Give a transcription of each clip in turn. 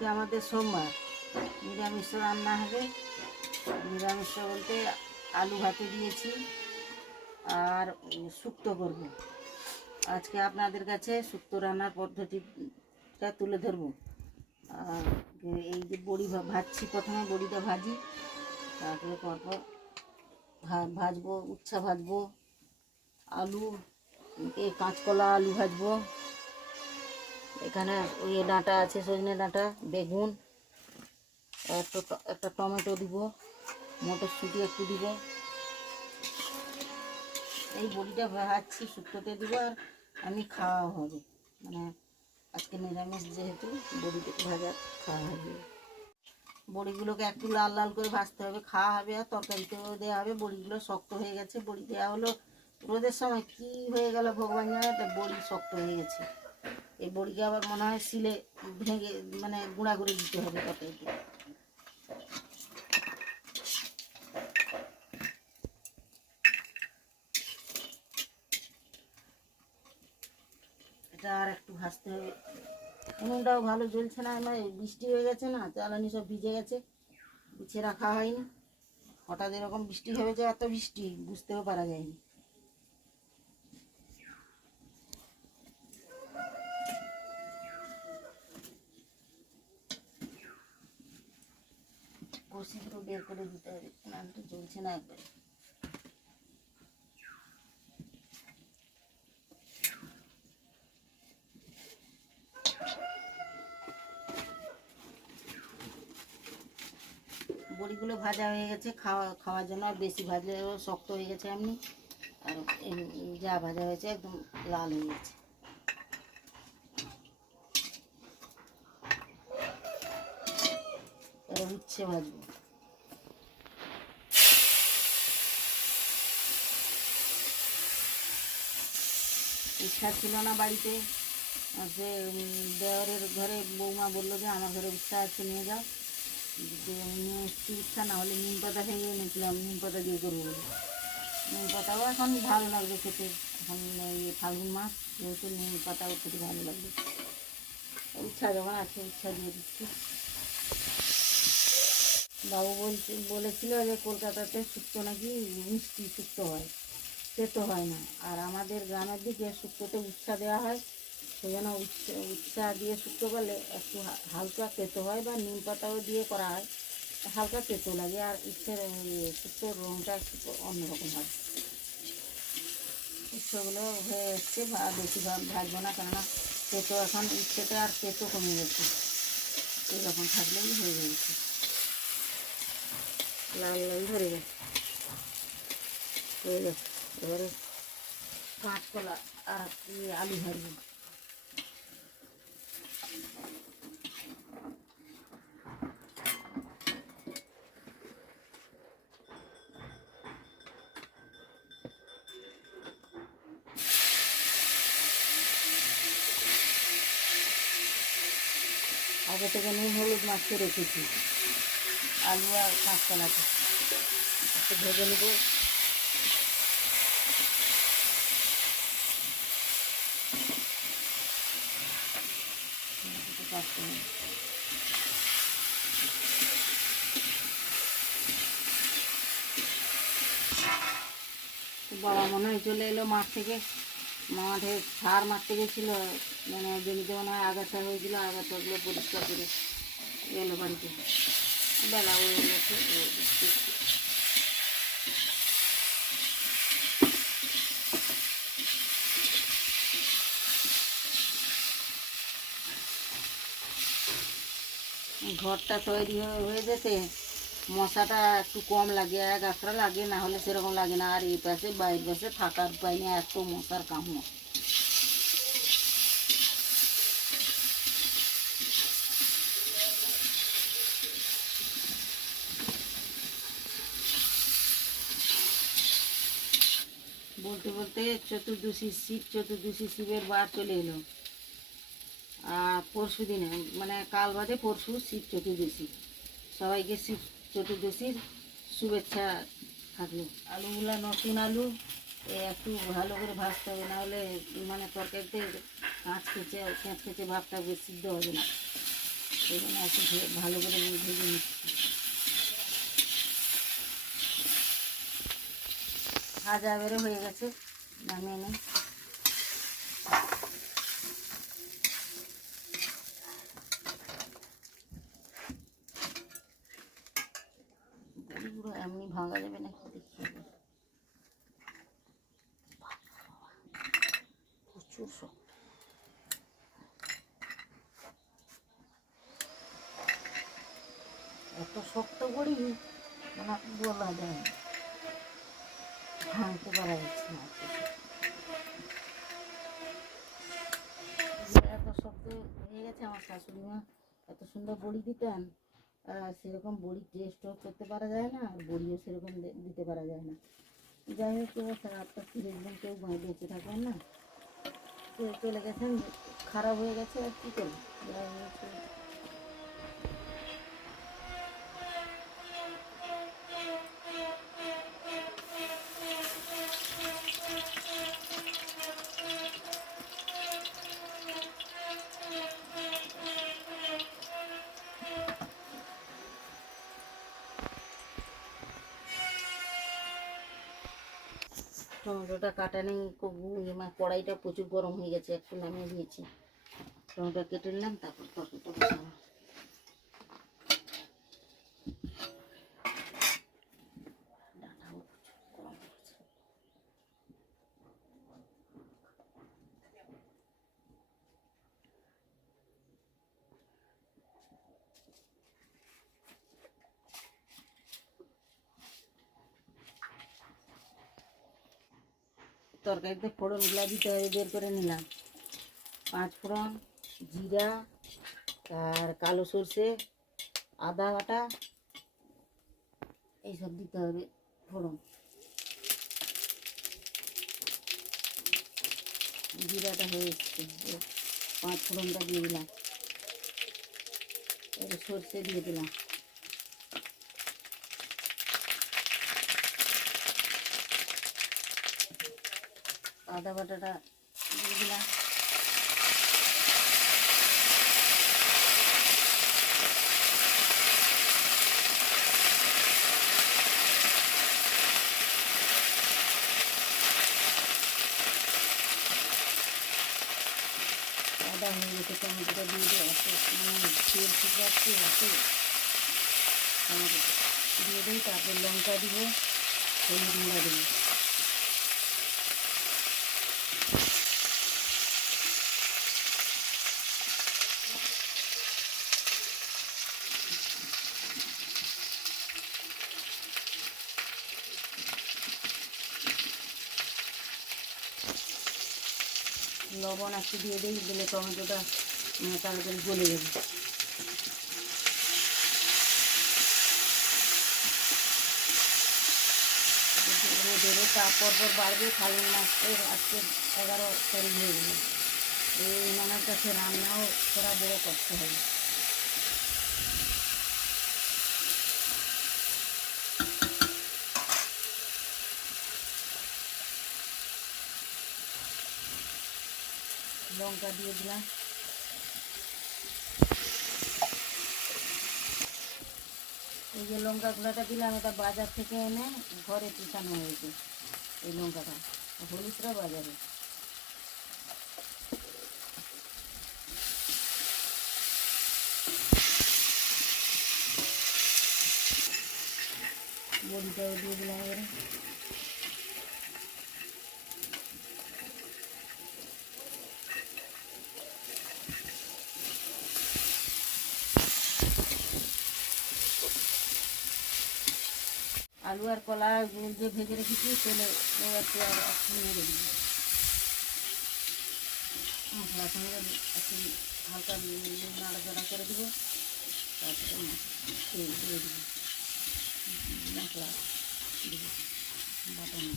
আজকে আমাদের সোমবার। নিরামিষ রান্না হবে। নিরামিষ বলতে আলু ভাতে দিয়েছি আর শুক্তো করব। আজকে আপনাদের কাছে শুক্তো রান্নার পদ্ধতিটা তুলে ধরবো। আর এই যে বড়ি ভাজছি, প্রথমে বড়িটা ভাজি, তারপরে পরপর ভাজবো, উচ্ছা ভাজবো, আলু কাঁচকলা আলু ভাজবো। এখানে ওই ডাঁটা আছে, সজনে ডাঁটা, বেগুন একটা একটা টমেটো দিব, মটরশুঁটি একটু দিব। এই বড়িটা ভাজছি, শুক্তোতে দিব আর আমি খাওয়া হবে। মানে আজকে নিরামিষ যেহেতু, বড়িটা ভাজা খাওয়া হবে। বড়িগুলোকে একটু লাল লাল করে ভাজতে হবে, খাওয়া হবে আর তরকারিতেও দেওয়া হবে। বড়িগুলো শক্ত হয়ে গেছে, বড়ি দেওয়া হলো রোদের সময়। কি হয়ে গেল ভগবান জানে? বড়ি শক্ত হয়ে গেছে। এই বড়িকে আবার মনে হয় শিলে ভেঙে মানে গুঁড়া করে দিতে হবে তরকারিতে এটা আর একটু ভাজতে হবে। উনুনটাও ভালো জ্বলছে না আমার বৃষ্টি হয়ে গেছে না, জ্বালানি সব ভিজে গেছে গুছিয়ে রাখা হয়নি। হঠাৎ এরকম বৃষ্টি হবে যে এত বৃষ্টি, বুঝতেও পারা যায়নি। কষিগুলো বের করে দিতে হবে তো জ্বলছে না একবারে। বড়িগুলো ভাজা হয়ে গেছে, খাওয়া, খাওয়ার জন্য আর বেশি ভাজলে শক্ত হয়ে গেছে এমনি। আর যা ভাজা হয়েছে একদম লাল হয়ে গেছে। উচ্ছে ভাজবো। ইচ্ছা ছিল না বাড়িতে। সে উম, দেওরের ঘরে বৌমা বলল যে আমার ঘরে উচ্ছা আছে নিয়ে যাও। এসছি ইচ্ছা না হলে নিম পাতা ভেঙে নিয়েছিলাম নিম পাতা দিয়ে করব নিম পাতাও এখন ভালো লাগবে খেতে। এখন এই ফাল্গুন মাস যেহেতু নিম পাতাও খেতে ভালো লাগবে। উচ্ছা যখন আছে উচ্ছা দিয়ে দিচ্ছি। বাবু বলছে বলেছিল যে কলকাতাতে শুক্তো নাকি মিষ্টি শুক্তো হয়। তেতো হয় না। আর আমাদের গ্রামের দিকে শুক্তোতে উচ্ছা দেওয়া হয়। সেই জন্য উচ্ছা দিয়ে শুক্তো করলে একটু হালকা তেতো হয় বা নিম পাতাও দিয়ে করা হয়। হালকা তেতো লাগে আর ইচ্ছের শুক্তোর রঙটা একটু অন্যরকম হয়। উচ্ছগুলো হয়ে এসছে বেশি ভাজবো না, কেননা তেতো এখন ইচ্ছেতে আর তেতো কমে গেছে। এরকম থাকলেই হয়ে যাচ্ছে লাল লাল ধরে গেছে। হয়ে গেছে। এবারে কাঁচকলা আর আলু ভাজবো আগে থেকে নুন, হলুদ, মাখিয়ে রেখেছি। আলু আর কাঁচকলাতে একটু ভেজে নেব। তো বাবা মনে হয় চলে এলো মাঠ থেকে। মাঠে সার মারতে গেছিল মানে জমিতে মনে হয় আগাছা হয়েছিল আগাছা আগাছাগুলো পরিষ্কার করে এলো বাড়িতে। বেলা হয়ে গেছে ঘরটা তৈরি হয়ে হয়ে যেতে মশাটা একটু কম লাগে, এক আত্রা লাগে, না হলে সেরকম লাগে না। আর এই পাশে বাইরের পাশে থাকার পাইনি এত মশার কামড়। বলতে বলতে চতুর্দশী শিব, চতুর্দশী শিবের বার চলে এলো। আর পরশু দিনে মানে কাল বাদে পরশু শিব চতুর্দশী। সবাইকে শিব চতুর্দশীর শুভেচ্ছা থাকল। আলুগুলা নতুন আলু একটু ভালো করে ভাজতে হবে, নাহলে মানে তরকারিতে কাঁচ খেঁচে খেঁচ খেঁচে ভাবটা সিদ্ধ হবে না। এই জন্য একটু ভালো করে ভেজে নিচ্ছি। ভাজা এবারে হয়ে গেছে, নামিয়ে নিই বড়িগুলো এমনি ভাঙা যাবে না দেখি আগে। প্রচুর শক্ত এত শক্ত বড়ি মানে বলা যায় না। ভাঙতে পারা যাচ্ছে না এত শক্ত। হয়ে গেছে আমার শাশুড়ি মা, এত সুন্দর বড়ি দিতেন আর সেরকম বড়ি টেস্টও করতে পারা যায় না, আর বড়িও সেরকম দিতে পারা যায় না যাই হোক খারাপটা ফিরে দিলেন কেউ বেঁচে থাকবেন না চলে গেছেন, খারাপ হয়ে গেছে, আর কী করব যাই হয়েছে টমেটোটা কাটা নেই ইয়ে কড়াইটা প্রচুর গরম হয়ে গেছে, একটু নামিয়ে দিয়েছি। টমেটো কেটে নিলাম, তারপর তরকারিটা ডাঁটাও প্রচুর গরম হয়ে গেছে। তরকারিতে ফোড়নগুলো দিতে হবে, বের করে নিলাম। পাঁচ ফোড়ন, জিরা, আর কালো সর্ষে, আদা বাটা, এইসব দিতে হবে ফোড়ন। জিরাটা হয়ে এসছে পাঁচ ফোড়নটা দিয়ে দিলাম। সর্ষে দিয়ে দিলাম। আদা বাটাটা দিয়ে দিলাম আদা হয়ে গেছে টমেটোটা দিয়ে দিয়ে এত মানে তেল ঠিক আছে এত টমেটোটা দিয়ে দিই তারপর লঙ্কা দিব হলুদ গুঁড়া দেবো লবণ একটু দিয়ে দিই, দিলে টমেটোটা তাড়াতাড়ি গলে যাবে। ধরে তাপ পরপর বাড়বে, ফাল্গুন মাসের আজকে এগারো তারিখ হয়ে গেল। এই ওনার কাছে রান্নাও করা বড় কষ্ট হবে লঙ্কা দিয়ে দিলাম এই যে লঙ্কা গুঁড়াটা দিলাম এটা বাজার থেকে এনে ঘরে পিছানো হয়েছে এই লঙ্কাটা হলুদটা বাজারে বড়িটাও দিয়ে দিলাম এবারে আলু আর কলা যে ভেজে রেখেছি, তেলে একটু একটু নেড়ে দিবি মশলার সঙ্গে একটু হালকা নাড়াচাড়া করে দিব। তারপরে তেল দিয়ে দিব। মশলা দিব। বাটানো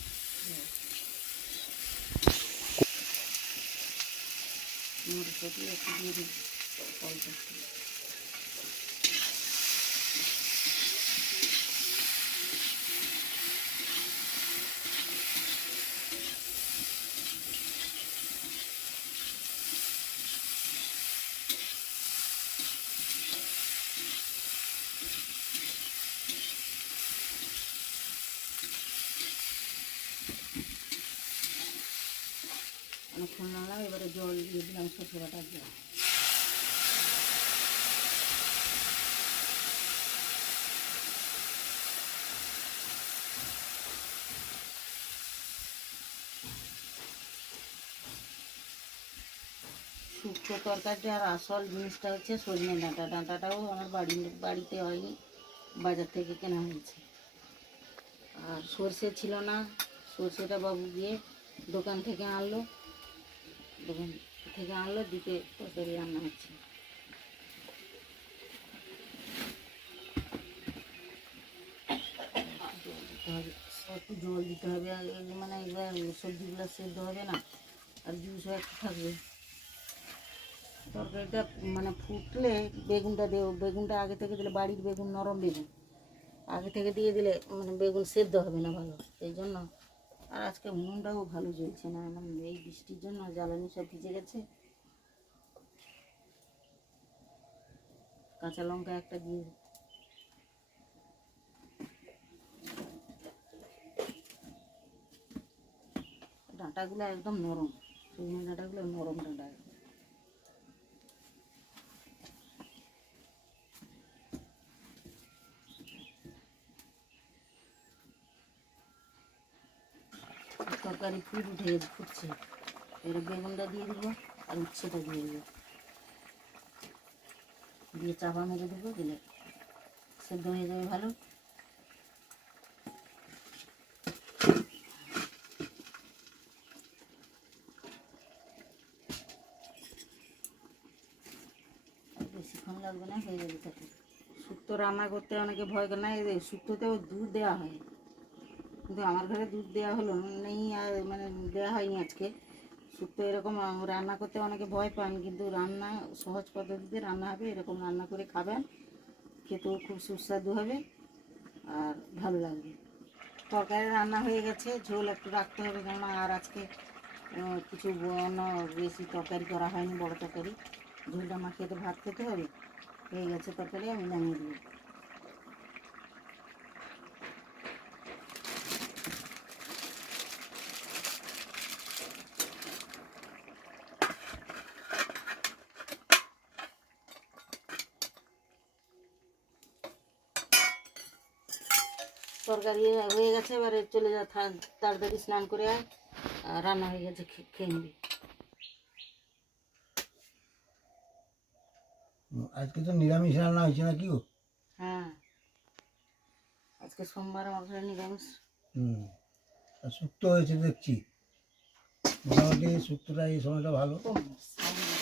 মরিচটি একটু দিয়ে দিব। অল্প একটু। কিছুক্ষণ নাড়লাম এবারে জল দিয়ে দিলাম সর্ষে বাটার জল। শুক্তো তরকারিটার আসল জিনিসটা হচ্ছে সজনে ডাঁটা। ডাঁটাটাও আমার বাড়ি বাড়িতে হয়নি, বাজার থেকে কেনা হয়েছে। আর সর্ষে ছিল না, সর্ষেটা বাবু গিয়ে দোকান থেকে আনলো। দোকান থেকে আনলো, দিতে তরকারি রান্না হচ্ছে। একটু জল দিতে হবে, আর মানে এবার সবজিগুলো সেদ্ধ হবে না, আর জুসও একটু থাকবে। তরকারিটা মানে ফুটলে বেগুনটা দেবো, বেগুনটা আগে থেকে দিলে বাড়ির বেগুন নরম বেগুন, আগে থেকে দিয়ে দিলে মানে বেগুন সেদ্ধ হবে না ভালো সেই জন্য আর আজকে উনুনটাও ভালো জ্বলছে না এই বৃষ্টির জন্য জ্বালানি সব ভিজে গেছে। কাঁচা লঙ্কা একটা দিয়ে ডাঁটাগুলো একদম নরম, সজনে ডাঁটাগুলো নরম ডাঁটা একদম। তরকারি ফুট উঠে গেছে, ফুটছে। এবার বেগুনটা দিয়ে দিব আর উচ্ছেটা দিয়ে দিব। দিয়ে চাপা মেরে দেবো, দিলে সেদ্ধ হয়ে যাবে ভালো। বেশিক্ষণ লাগবে না, হয়ে যাবে শুক্তো রান্না করতে অনেকে ভয় করে না শুক্তোতেও দুধ দেওয়া হয়। কিন্তু আমার ঘরে দুধ দেওয়া হলো নেই আর মানে দেওয়া হয়নি আজকে। শুক্তো এরকম রান্না করতে অনেকে ভয় পান, কিন্তু রান্না সহজ পদ্ধতিতে রান্না হবে, এরকম রান্না করে খাবেন। খেতেও খুব সুস্বাদু হবে আর ভালো লাগবে। তরকারি রান্না হয়ে গেছে, ঝোল একটু রাখতে হবে কেননা আর আজকে কিছু অন্য বেশি তরকারি করা হয়নি, বড় তরকারি। ঝোলটা মাখিয়ে তো ভাত খেতে হবে। হয়ে গেছে তরকারি, আমি নামিয়ে দিই তরকারি হয়ে গেছে এবারে চলে যা তাড়াতাড়ি স্নান করে আয় আর রান্না হয়ে গেছে খেয়ে নিবি। আজকে তো নিরামিষ রান্না হয়েছে না কি হ্যাঁ। আজকে সোমবার আমার ঘরে নিরামিষ। হুম আর শুক্তো হয়েছে দেখছি। মোটামুটি শুক্তোটা এই সময়টা ভালো।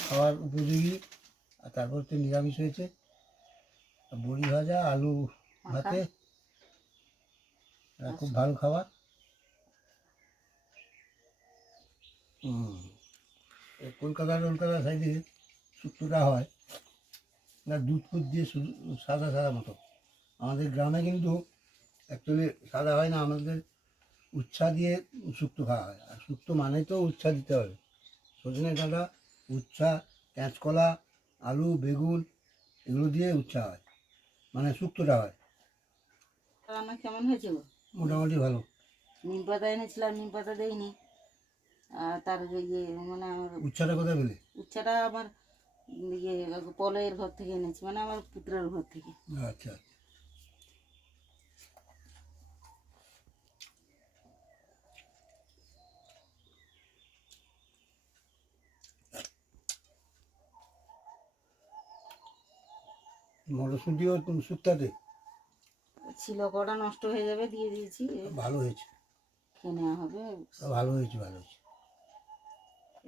খাওয়ার উপযোগী আর তারপর তো নিরামিষ হয়েছে। বড়ি ভাজা আলু ভাতে খুব ভালো খাবার। কলকাতা টলকাতা সাইডে শুক্তোটা হয় না দুধ ফুট দিয়ে সাদা সাদা মতো। আমাদের গ্রামে কিন্তু অ্যাকচুয়ালি সাদা হয় না আমাদের উচ্ছা দিয়ে শুক্তো খাওয়া হয়। আর শুক্তো মানে তো উচ্ছা দিতে হবে। সজনে ডাঁটা উচ্ছা কাঁচকলা আলু বেগুন এগুলো দিয়ে উচ্ছা হয়। মানে শুক্তোটা হয়। রান্না কেমন হয়েছে গো? মোটামুটি ভালো। নিম পাতা এনেছিলাম নিম পাতা দেয়নি আর তার ইয়ে মানে আমার উচ্ছাটা কোথায় পেলে? উচ্চাটা আমার ইয়ে পলয়ের ঘর থেকে এনেছি মানে আমার পুত্রের ঘর থেকে। আচ্ছা। মটরশুঁটিও শুক্তাতে ছিল কটা নষ্ট হয়ে যাবে দিয়ে দিয়েছি। ভালো হয়েছে। খেয়ে নেওয়া হবে। ভালো হয়েছে ভালো হয়েছে।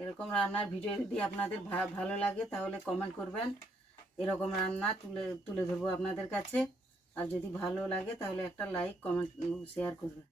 এরকম রান্নার ভিডিও যদি আপনাদের ভালো লাগে তাহলে কমেন্ট করবেন। এরকম রান্না তুলে তুলে ধরবো আপনাদের কাছে। আর যদি ভালো লাগে তাহলে একটা লাইক কমেন্ট শেয়ার করবেন।